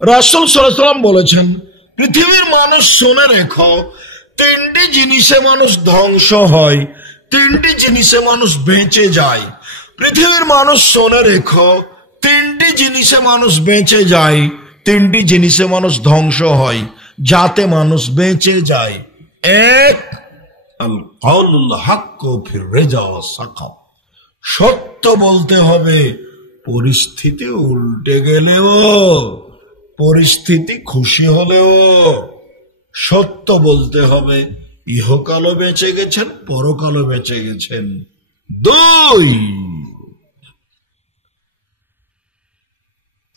রাসূল সাল্লাল্লাহু আলাইহি ওয়াসাল্লাম বলেছেন, পৃথিবীর মানুষ শুনে রেখো, তিনটি জিনিসে মানুষ ধ্বংস হয়, তিনটি জিনিসে মানুষ বেঁচে যায়। পৃথিবীর মানুষ শুনে রেখো, তিনটি জিনিসে মানুষ বেঁচে যায়, তিনটি জিনিসে মানুষ ধ্বংস হয়, যাতে মানুষ বেঁচে যায়। এক, আল কাউলুল হক ফির রিজা সাকাত, সত্য বলতে হবে পরিস্থিতি উল্টে গেলেও, পরিস্থিতি খুশি হলেও সত্য বলতে হবে। ইহকালও বেঁচে গেছেন, পরকালও বেঁচে গেছেন। দুই,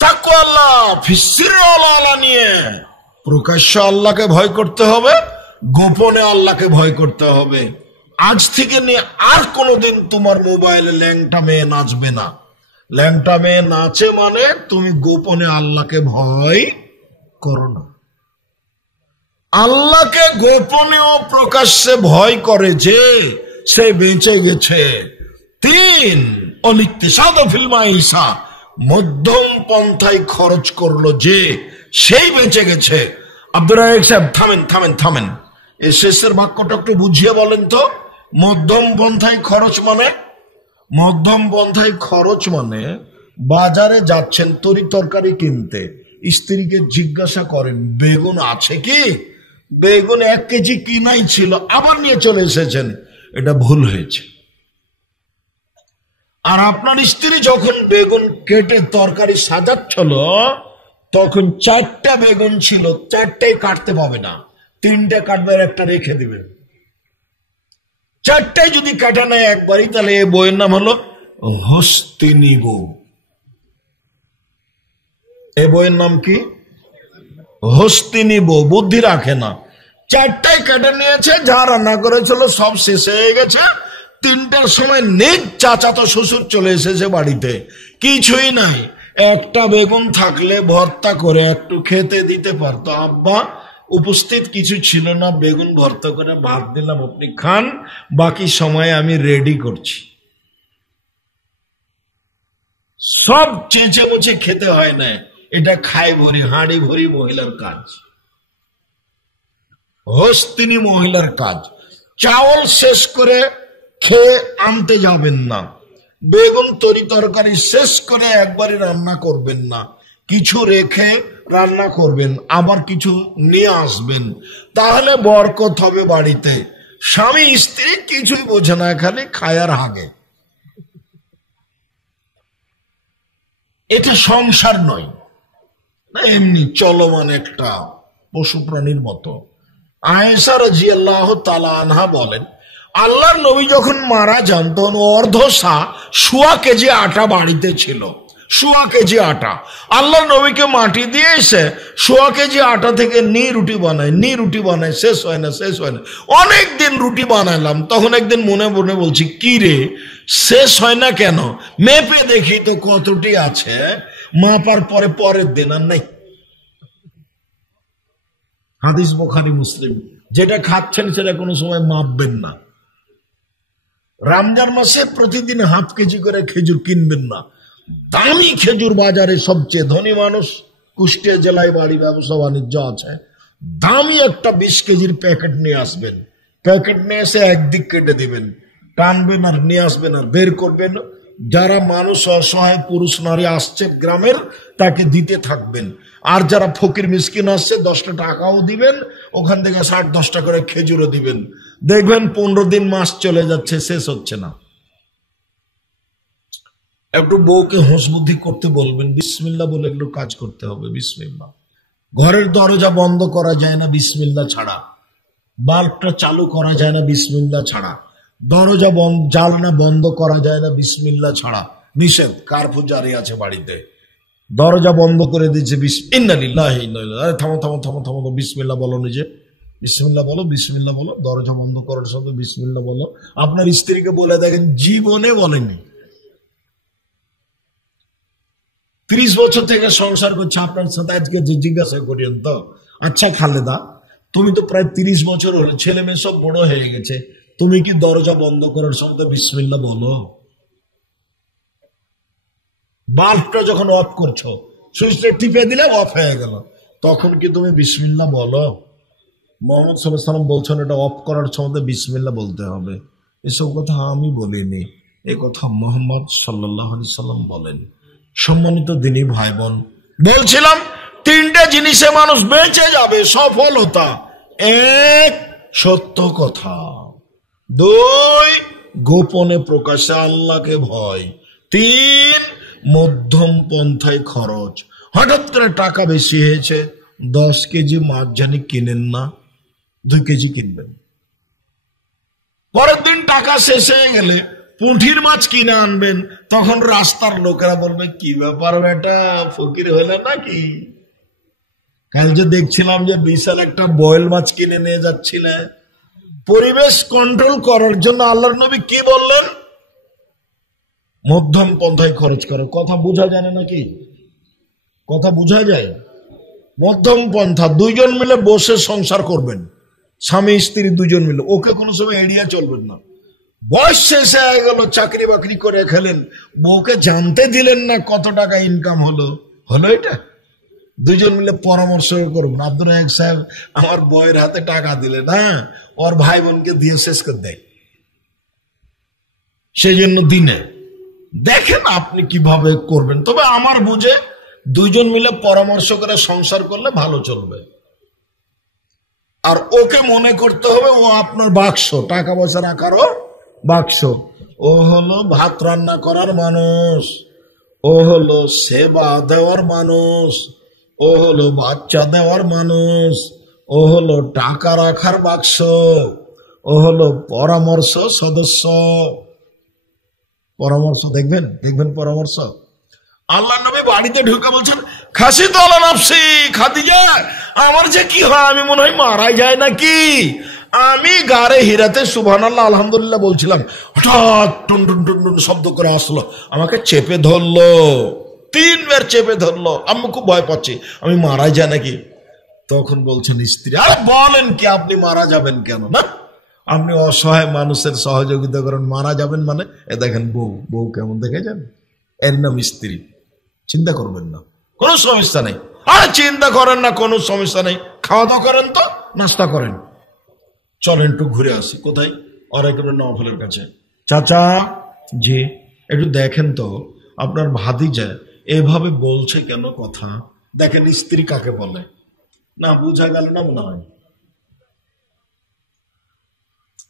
তাকওয়া আল্লাহ ফিসসির ওয়াল আলানিয়া, প্রকাশ্যে আল্লাহকে ভয় করতে হবে, গোপনে আল্লাহকে ভয় করতে হবে। আজ থেকে নিয়ে আর কোনোদিন তোমার মোবাইলে ল্যাংটা মেয়ে নাচবে না। ল্যাংটা মেয়ে নাচে মানে তুমি গোপনে আল্লাহকে ভয় করো না। আল্লাহকে গোপনে ও প্রকাশ্যে ভয় করে যে, সে বেঁচে গেছে। তিন, অলিকতিসাদ ফিল মাইসা, মধ্যম পন্থায় খরচ করলো যে, সেই বেঁচে গেছে। আব্দুর রাজ্জাক সাহেব থামেন থামেন থামেন, এই শেষের বাক্যটা একটু বুঝিয়ে বলেন তো। মধ্যম পন্থায় খরচ মানে, মধ্যম পন্থায় খরচ মানে বাজারে যাচ্ছেন তরি তরকারি কিনতে, স্ত্রীকে জিজ্ঞাসা করেন বেগুন আছে কি, বেগুন 1 কেজি কিনাই ছিল, আবার নিয়ে চলে এসেছেন, এটা ভুল হয়েছে। আর আপনার স্ত্রী যখন বেগুন কেটে তরকারি সাজাচ্ছিল, তখন 4টা বেগুন ছিল, 4টাই কাটতে পাবে না, 3টে কাটবে আর একটা রেখে দিবেন। 4টাই যদি কাটা নেয় একবারই, তাহলে এই বইয়ের নাম হলো হস্তিনী বউ। এই বইয়ের নাম কি? হস্তিনী বউ। বুদ্ধি রাখে না, 4টাই কেটে নিয়েছে, যা রান্না করেছিল সব শেষ হয়ে গেছে। 3টার সময় নিজ চাচাতো শ্বশুর চলে এসেছে বাড়িতে, কিছুই নাই। একটা বেগুন থাকলে ভর্তা করে একটু খেতে দিতে পারতো। আব্বা উপস্থিত কিছু ছিল না, বেগুন ভর্তা করে ভাত দিলাম, আপনি খান, বাকি সময় আমি রেডি করছি। সব চেঁচে মুচে খেতে হয় না, এটা খায় ভরি, হাঁড়ি ভরি মহিলার কাজ, হস্তিনী মহিলার কাজ। চাউল শেষ করে খেয়ে আনতে যাবেন না, বেগুন তরি তরকারি শেষ করে একবারই রান্না করবেন না, কিছু রেখে রান্না করবেন, আবার কিছু নিয়ে আসবেন, তাহলে বরকত হবে বাড়িতে। স্বামী স্ত্রী কিছুই বোঝে না, খালি খায়ার হাগে। এটা সংসার নয়, না এমনি চলমান একটা পশু প্রাণীর মতো। আয়েশা রাদিয়াল্লাহু তাআলা আনহা বলেন, আল্লাহর নবী যখন মারা যান তখন অর্ধসা 1.25 কেজি আটা বাড়িতে ছিল, 1.25 কেজি আটা। আল্লাহর নবীকে মাটি দিয়ে এসে 1.25 কেজি আটা থেকে রুটি বানায়, শেষ হয় না, শেষ হয় না। অনেক দিন রুটি বানাইলাম, তখন একদিন মনে মনে বলছি, কি রে শেষ হয় না কেন, মেপে দেখি তো কতটি আছে, মাপার পরে পরের দিন আর নাই। হাদিস বুখারী মুসলিম। যেটা খাচ্ছেন সেটা কোনো সময় মাপবেন না। রমজান মাসে প্রতিদিন 1/2 কেজি করে খেজুর কিনবেন না। দামি খেজুর বাজারে, সবচেয়ে ধনী মানুষ কুষ্টিয়া জেলায় বাড়ি, ব্যবসা বাণিজ্য আছে, দামি একটা 20 কেজির প্যাকেট নিয়ে আসবেন। প্যাকেট নিয়ে এসে একদিক কেটে দিবেন, টানবেন আর নিয়ে আসবেন আর বের করবেন। যারা মানুষ অসহায় পুরুষ নারী আসছে গ্রামের, তাকে দিতে থাকবেন। আর যারা ফকির মিসকিন আসছে 10টা টাকাও দিবেন, ওখান থেকে 60-10টা করে খেজুরও দিবেন। দেখবেন 15 দিন মাস চলে যাচ্ছে, শেষ হচ্ছে না। একটু বউকে হোস বুদ্ধি করতে বলবেন, বিসমিল্লাহ বলে একটু কাজ করতে হবে, বিসমিল্লাহ। ঘরের দরজা বন্ধ করা যায় না বিসমিল্লাহ ছাড়া, বাল্বটা চালু করা যায় না বিসমিল্লাহ ছাড়া, দরজা জানলা বন্ধ করা যায় না বিসমিল্লাহ ছাড়া, নিষেধ। কারফিউ জারি আছে বাড়িতে, দরজা বন্ধ করে দিচ্ছে, ইন্না লিল্লাহি ওয়া ইন্না ইলাইহি রাজিউন। থামো থামো থামো থামো, বিসমিল্লাহ বলো, নিজে বিসমিল্লাহ বলো, বিসমিল্লাহ বলো। দরজা বন্ধ করার সাথে বিসমিল্লাহ বলো। আপনার স্ত্রীকে বলে দেখেন, জীবনে বলেনি। 30 বছর থেকে সংসার করছে আপনার সাথে, আজকে জিজ্ঞাসা করেন তো, আচ্ছা খালেদা, তুমি তো প্রায় 30 বছর হলো, ছেলে মেয়ে সব বড় হয়ে গেছে, তুমি কি দরজা বন্ধ করার সময় বিসমিল্লাহ বলো? বাল্বটা যখন অফ করছো সুইচটা টিপে দিলে অফ হয়ে গেল। তখন কি তুমি বিসমিল্লাহ বলো? মোহাম্মদ সাল্লাল্লাহু আলাইহি ওয়াসাল্লাম বলছেন এটা অফ করার সময় বিসমিল্লাহ বলতে হবে। এসব কথা আমি বলিনি, এই কথা মোহাম্মদ সাল্লাল্লাহু আলাইহি ওয়াসাল্লাম বলেন। সম্মানিত দিনী ভাই বোন, বলছিলাম তিনটে জিনিসে মানুষ বেঁচে যাবে সফলতা। এক, সত্য কথা। দুই, গোপনে প্রকাশে আল্লাহকে ভয়। তিন, মধ্যম পন্থায় খরচ। হঠাৎ করে টাকা বেশি হয়েছে, 10 কেজি মাছ জানি কিনেন না, 2 কেজি কিনবেন। পরের দিন টাকা শেষ হয়ে গেলে পুঁঠির মাছ কিনে আনবেন, তখন রাস্তার লোকেরা বলবে কি ব্যাপার বেটা, ফকির হলে নাকি? কাল যে দেখছিলাম যে বিশাল একটা বয়েল মাছ কিনে নিয়ে যাচ্ছিলে। পরিবেশ কন্ট্রোল করার জন্য আল্লাহর নবী কি বললেন? মধ্যম পন্থায় খরচ করো। কথা বোঝা জানে নাকি? কথা বোঝা যায়? মধ্যম পন্থা, 2 জন মিলে বসে সংসার করবেন, স্বামী স্ত্রী 2 জন মিলে। ওকে কোনো সময় এড়িয়ে চলবেন না। বয়স শেষে হয়ে গেল, চাকরি বাকরি করে খেলেন, বউকে জানতে দিলেন না কত টাকা ইনকাম হলো। এটা 2 জন মিলে পরামর্শ করবেন। আব্দুর রাজ্জাক সাহেব আমার বউয়ের হাতে টাকা দিলেন, হ্যাঁ, ওর ভাই বোনকে দিয়ে শেষ করে দেয়। সেই জন্য দিনে দেখেন আপনি কিভাবে করবেন। তবে আমার বুঝে 2 জন মিলে পরামর্শ করে সংসার করলে ভালো চলবে। আর ওকে মনে করতে হবে ও আপনার বাক্স, টাকা পয়সা রাখারও বাক্স। ও হলো ভাত রান্না করার মানুষ, ও হলো সেবা দেওয়ার মানুষ, ও হলো বাচ্চা দেওয়ার মানুষ, ও হলো টাকা রাখার বাক্স, ও হলো পরামর্শ সদস্য। পরামর্শ দেখবেন পরামর্শ। আল্লাহ নবী বাড়িতে ঢুকে বলছেন, খাসি তো আলা নাফসি খাদিজা, আমার যে কি হয় আমি মনে হয় মারাই যায় নাকি। আমি গারে হিরাতে সুবহানাল্লাহ আলহামদুলিল্লাহ বলছিলাম, হঠাৎ টুন টুন টুন টুন শব্দ করে আসলো, আমাকে চেপে ধরলো, 3 বার চেপে ধরলো। আমি খুব ভয় পাচ্ছি, আমি মারা যায় নাকি। তখন বলছেন স্ত্রী, আরে বলেন কি, আপনি মারা যাবেন কেন? না, আপনি অসহায় মানুষের সহযোগিতা করেন, মারা যাবেন মানে? এ দেখেন বউ কেমন দেখেছেন, এর নাম স্ত্রী। চিন্তা করবেন না, কোনো সমস্যা নেই। আরে চিন্তা করেন না, কোনো সমস্যা নেই। খাওয়া দাওয়া করেন তো, নাস্তা করেন, চলেন একটু ঘুরে আসি। কোথায়? আর একেবারে নওফলের কাছে। চাচা জি, একটু দেখেন তো আপনার ভাতিজা এভাবে বলছে কেন কথা। দেখেন স্ত্রী কাকে বলে। না বুঝা গেল না মনে হয়।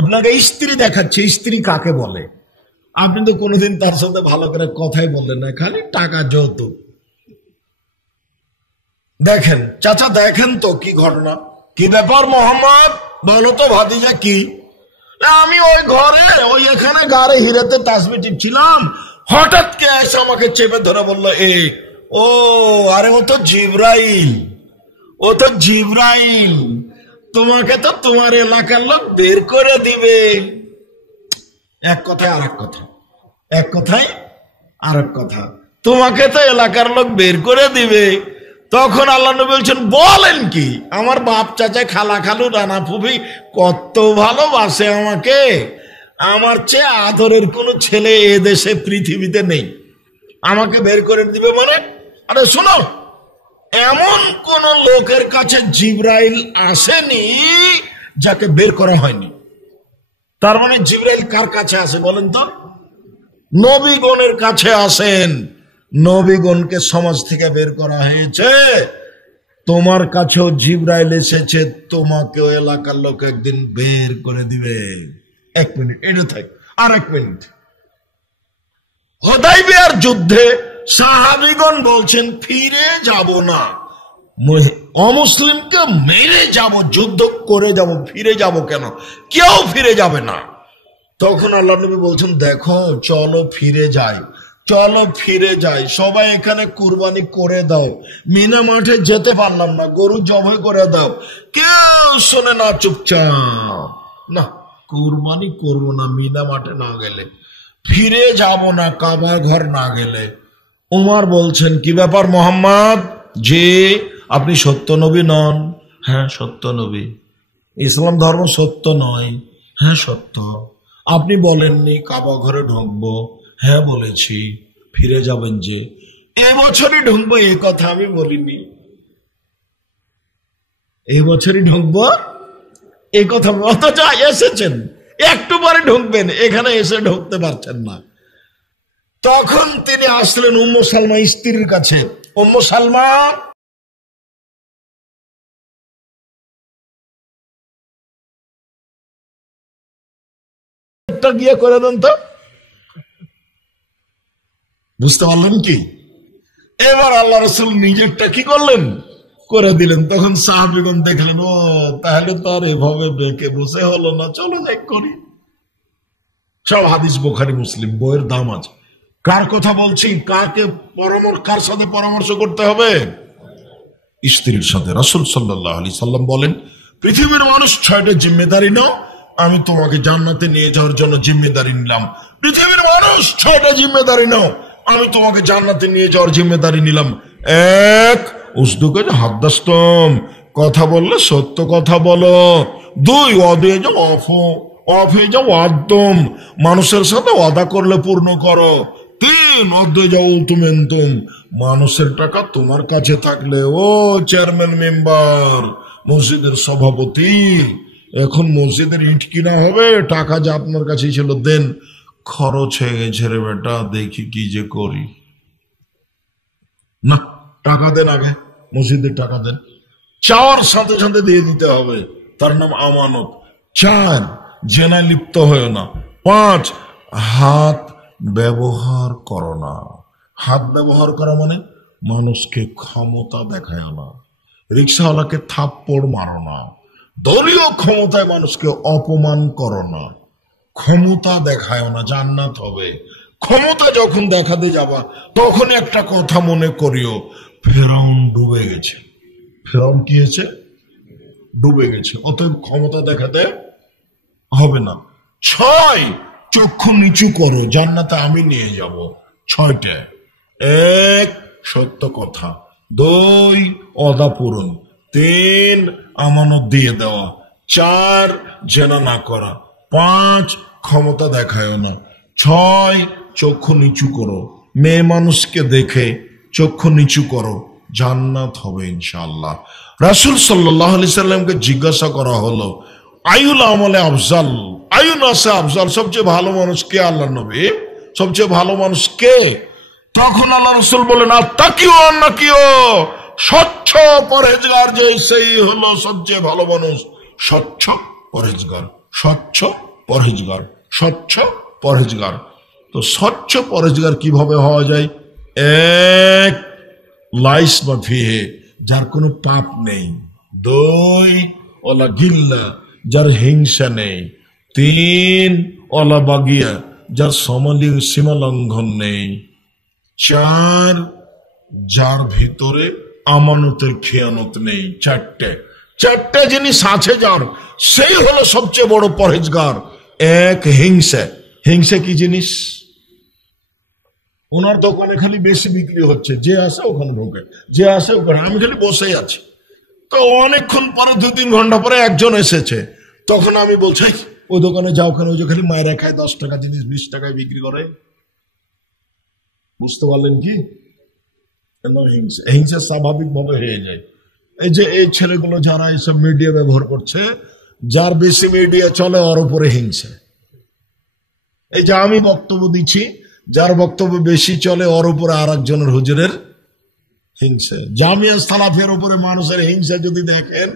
আপনাকে স্ত্রী দেখাচ্ছে, স্ত্রী কাকে বলে। আপনি তো কোনোদিন তার সাথে ভালো করে কথাই বললেন না, খালি টাকা যৌতুক। দেখেন চাচা, দেখেন তো কি ঘটনা, কি ব্যাপার মোহাম্মদ, বলো তো ভাতিজা কি? আমি ওই ঘরে ওই এখানে গারে হিরাতে তাসবিহ টিপছিলাম, হঠাৎ কে এসে আমাকে চেপে ধরে বললো এই ও, আরে ও তো জিবরাইল, ও তো জিবরাইল, তোমাকে তো তোমার এলাকার লোক বের করে দিবে। এক কথায় আর এক কথা, এক কথায় আর এক কথা, তোমাকে তো এলাকার লোক বের করে দিবে। তখন আল্লাহ নবী বলছেন, বলেন কি? আমার বাপ চাচা খালা খালু রানা ফুফি কত ভালোবাসে আমাকে, আমার চেয়ে আদরের কোনো ছেলে এ দেশে পৃথিবীতে নেই, আমাকে বের করে দিবে মানে? আরে শোনো, এমন কোন লোকের কাছে জিবরাইল আসেনি যাকে বের করা হয়নি। তার মানে জিবরাইল কার কাছে আসে বলেন তো? নবীগণের কাছে আসেন। নবীগণকে সমাজ থেকে বের করা হয়েছে, তোমার কাছেও জিবরাইল এসেছে, তোমাকেও এলাকার লোক একদিন বের করে দিবে। 1 মিনিট এটা থাক, আর 1 মিনিট। হুদায়বিয়ার যুদ্ধে সাহাবীগণ বলছেন ফিরে যাব না, অমুসলিমকে মেরে যাব, যুদ্ধ করে যাব, ফিরে যাব কেন? কেউ ফিরে যাবে না। তখন আল্লাহ নবী বলছেন, দেখো চলো ফিরে যাই, চলো ফিরে যাই, সবাই এখানে কুরবানি করে দাও। মিনা মাঠে যেতে পারলাম না, গরু জবাই করে দাও। কেউ শোনে না, চুপচাপ। না, কুরবানি করবো না মিনা মাঠে না গেলে, ফিরে যাব না কাবা ঘর না গেলে। উমর বলছেন, কি ব্যাপার মোহাম্মদ? জি, আপনি সত্য নবী নন? হ্যাঁ সত্য নবী। ইসলাম ধর্ম সত্য নয়? হ্যাঁ সত্য। আপনি বলেননি কাবা ঘরে ঢুকবো? হ্যাঁ বলেছি। ফিরে যাবেন যে? এবছরই ঢুকবো এই কথা আমি বলিনি, এই বছরই ঢুকবো এই কথা, অথচ এসেছেন একটু পরে ঢুকবেন, এখানে এসে ঢুকতে পারছেন না। তখন তিনি আসলেন উম্মু সালমা স্ত্রীর কাছে। উম্মু সালমা, গিয়ে করে দেন তো। বুঝতে পারলেন কি? এবার আল্লাহ রাসূল নিজেরটা কি করলেন, করে দিলেন। তখন সাহাবীগণ দেখলেন, ও তাহলে তো আর এভাবে বেঁকে বসে হলো না, চলো যাই করি। সব হাদিস বুখারী মুসলিম, বইয়ের দাম আছে। কার কথা বলছি, কার সাথে পরামর্শ করতে হবে? স্ত্রীর সাথে। রাসূল সাল্লাল্লাহু আলাইহি সাল্লাম বলেন, পৃথিবীর মানুষ 6টা জিম্মেদারি নাও, আমি তোমাকে জান্নাতে নিয়ে যাওয়ার জন্য জিম্মেদারি নিলাম। পৃথিবীর মানুষ 6টা জিম্মেদারি নাও, আমি তোমাকে জান্নাতে নিয়ে যাওয়ার জিম্মেদারি নিলাম। 1, উসদুকে হাদ্দাস্তম, কথা বললে সত্য কথা বলো। 2, ওয়াদে যাও অফ হয়ে যাও আদম, মানুষের সাথে ওয়াদা করলে পূর্ণ করো। 3, অদে যাও তুমেন্তুম, মানুষের টাকা তোমার কাছে থাকলে, ও চেয়ারম্যান মেম্বার, মসজিদের সভাপতি, এখন মসজিদের ইট কিনা হবে, টাকা যা আপনার কাছে ছিল দেন, খরচ হয়ে গেছে রে বেটা, দেখি কি যে করি। না, টাকা দেন, আগে মসজিদের টাকা দেন। চাওয়ার সাথে সাথে দিয়ে দিতে হবে, তার নাম আমানত। 4, জেনায় লিপ্ত হয় না। 5, হাত ব্যবহার করো না। হাত ব্যবহার করা মানে মানুষকে ক্ষমতা দেখায় না, রিক্সাওয়ালাকে থাপ্পড় মারো না, দলীয় ক্ষমতায় মানুষকে অপমান করো না, ক্ষমতা দেখায় না, জান্নাত হবে। ক্ষমতা যখন দেখাতে যাবা তখন একটা কথা মনে করিও, ফেরাউন ডুবে গেছে। ফেরাউন কি হয়েছে? ডুবে গেছে। অতএব ক্ষমতা দেখাতে হবে না। 6, চক্ষু নিচু করো, জান্নাতে আমি নিয়ে যাব। 6টা। 1, সত্য কথা। 2, ওয়াদা পূরণ। 3, আমানত দিয়ে দেওয়া। 4, জেনা না করা। 5, ক্ষমতা দেখায় না। 6, চক্ষু নিচু করো, মেয়ে মানুষকে দেখে চক্ষু নিচু করো, জান্নাত হবে ইনশাআল্লাহ। রাসূল সাল্লাল্লাহু আলাইহি সাল্লামকে জিজ্ঞাসা করা হলো, আইউল আমলে আফজাল, আইউ নাসে আফজাল, সবচেয়ে ভালো মানুষ কে? আল্লাহর নবী, সবচেয়ে ভালো মানুষ কে? তখন আল্লাহ রাসূল বলেন, আত্তাকিও আন্নাকিও, স্বচ্ছ পরহেজগার যে সেই হলো সবচেয়ে ভালো মানুষ। স্বচ্ছ পরহেজগার, স্বচ্ছ পরহেজগার, স্বচ্ছ পরহেজগার। তো স্বচ্ছ পরহেজগার কিভাবে হওয়া যায়? 1, লাইস বা ফিহে, যার কোনো পাপ নেই। 2, ওলা গিল্লা, যার হিংসা নেই। 3, ওলা বাগিয়া, যার সীমা লঙ্ঘন নেই। 4, যার ভিতরে আমানতের খেয়ানত নেই। 4টে জিনিস আছে যার, সেই হলো সবচেয়ে বড় পরহেজগার। 1, হিংসা। হিংসা কি জিনিস? ওনার দোকানে খালি বেশি বিক্রি হচ্ছে, যে আসে ওখানে ঢোকে, যে আসে ওখানে, আমি খালি বসেই আছি। তো অনেকক্ষণ পরে 2-3 ঘন্টা পরে একজন এসেছে, তখন আমি বলছি ওই দোকানে যাও, ওখানে ওই যে খালি মায়েরা খায়, 10 টাকা জিনিস 20 টাকায় বিক্রি করে। বুঝতে পারলেন কি? হিংসা স্বাভাবিক ভাবে হয়ে যায়। এই যে এই ছেলেগুলো যারা এইসব মিডিয়া ব্যবহার করছে, যার বেশি মিডিয়া চলে ওর উপরে হিংসা। এই যে আমি বক্তব্য দিচ্ছি, যার বক্তব্য বেশি চলে ওর উপরে আর একজনের হুজুরের হিংসা। জামিয়া সালাফের উপরে মানুষের হিংসা যদি দেখেন,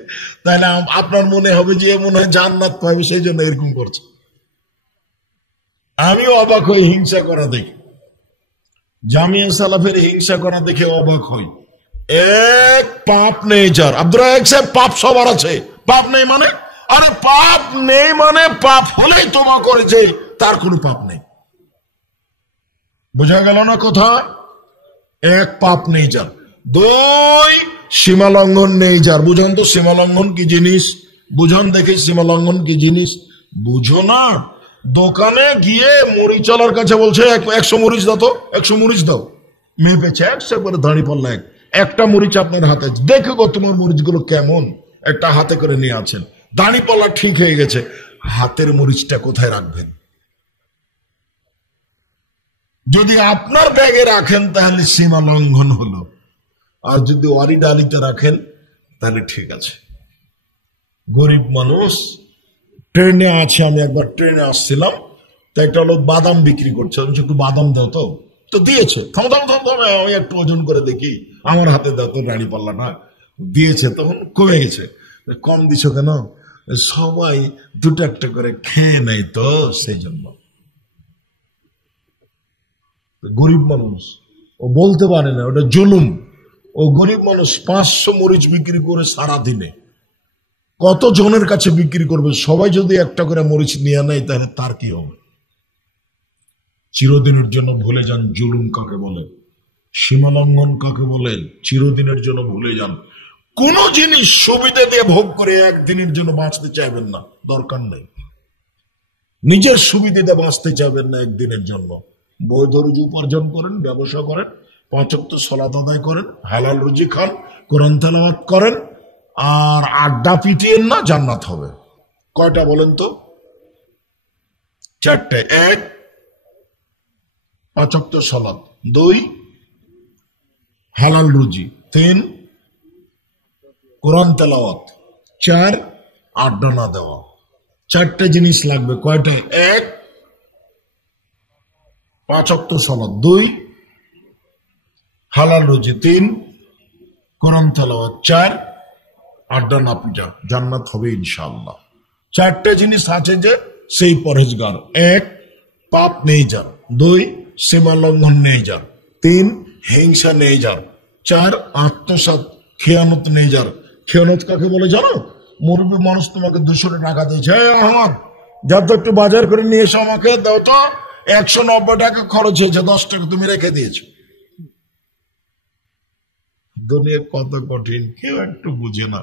তাহলে আপনার মনে হবে যে মনে হয় জান্নাত পাবে, সেই জন্য এরকম করছে। আমিও অবাক হই হিংসা করা দেখে, জামিয়া সালাফের হিংসা করা দেখে অবাক হই। 1, পাপ নেই যার। আব্দুর রাজ্জাক সাহেব, পাপ সবার আছে, পাপ নেই মানে? আরে পাপ নেই মানে পাপ হলেই তওবা করেছে, তার কোনো পাপ নেই। বোঝা গেল না কথা? 1, পাপ নেই যার। 2, সীমা লঙ্ঘন নেই যার। বুঝুন তো সীমা লঙ্ঘন কি জিনিস, বুঝুন দেখে সীমা লঙ্ঘন কি জিনিস। বুঝো না? দোকানে গিয়ে মরিচওয়ালার কাছে বলছে 100 মরিচ দাও তো, 100 মরিচ দাও, মেপেছে 100 করে, দাঁড়ি পাল্লা একটা মরিচ আপনার হাতে, দেখো গো তোমার মরিচগুলো কেমন, একটা হাতে করে নিয়ে আছেন, দাঁড়ি পাল্লা ঠিক হয়ে গেছে, হাতের মরিচটা কোথায় রাখবেন? যদি আপনার ব্যাগে রাখেন তাহলে সীমা লঙ্ঘন হলো, আর যদি ওয়ারি ডালিতে রাখেন তাহলে ঠিক আছে। গরিব মানুষ ট্রেনে আছে, আমি একবার ট্রেনে আসছিলাম, তো একটা লোক বাদাম বিক্রি করছে, আমি একটু বাদাম দাও তো দিয়েছে, থাম থাম থাম থাম, আমি একটু ওজন করে দেখি, আমার হাতে দাও তো রানী পাল্লা না, দিয়েছে, তখন কমে গেছে। কম দিছ কেন? সবাই দুটো একটা করে খেয়ে নেয় তো সেই জন্য। গরিব মানুষ ও বলতে পারে না, ওটা জুলুম। ও গরিব মানুষ 500 মরিচ বিক্রি করে সারা দিনে কত জনের কাছে বিক্রি করবে? সবাই যদি একটা করে মরিচ নিয়ে নেয় তাহলে তার কি হবে? চিরদিনের জন্য ভুলে যান জুলুম কাকে বলে, সীমালঙ্ঘন কাকে বলে, চিরদিনের জন্য ভুলে যান। কোন জিনিস সুবিধা দিয়ে ভোগ করে একদিনের জন্য বাঁচতে চাইবেন না, দরকার নেই। নিজের সুবিধা দিয়ে বাঁচতে চাইবেন না একদিনের জন্য। বৈধ রুজি উপার্জন করেন, ব্যবসা করেন, 5 ওয়াক্ত সালাত আদায় করেন, হালাল রুজি খান, কোরআন তেলাওয়াত করেন, আর আড্ডা পিটিয়েন না, জান্নাত হবে। কয়টা বলেন তো? 4টে। 1, 5 ওয়াক্ত সালাত, 2, হালাল রুজি, 3, কোরআন তেলাওয়াত, 4, আড্ডা না দেওয়া। 4টে জিনিস লাগবে। কয়টা? 1, 5 ওয়াক্ত সালাত, 2, হালাল রুজি, 3, কোরআন তেলাওয়াত, 4, আড্ডা না পিটা, জান্নাত হবে ইনশাআল্লাহ। 4টে জিনিস আছে যে সেই পরহেজগার। 1, পাপ নেই যার, 2, সীমা লঙ্ঘন নেই যার, 3, হিংসা নেই যার, 4, আত্মসাৎ খেয়ানত নেই যার। খেয়ানত কাকে বলে জানো? মুরব্বী মানুষ তোমাকে 200 টাকা দিয়েছে, আহমদ যা তো একটু বাজার করে নিয়ে এসো, আমাকে দাও তো, 190 টাকা খরচ হয়েছে, 10 টাকা তুমি রেখে দিয়েছো। দুনিয়া কত কঠিন, কেউ একটু বুঝে না।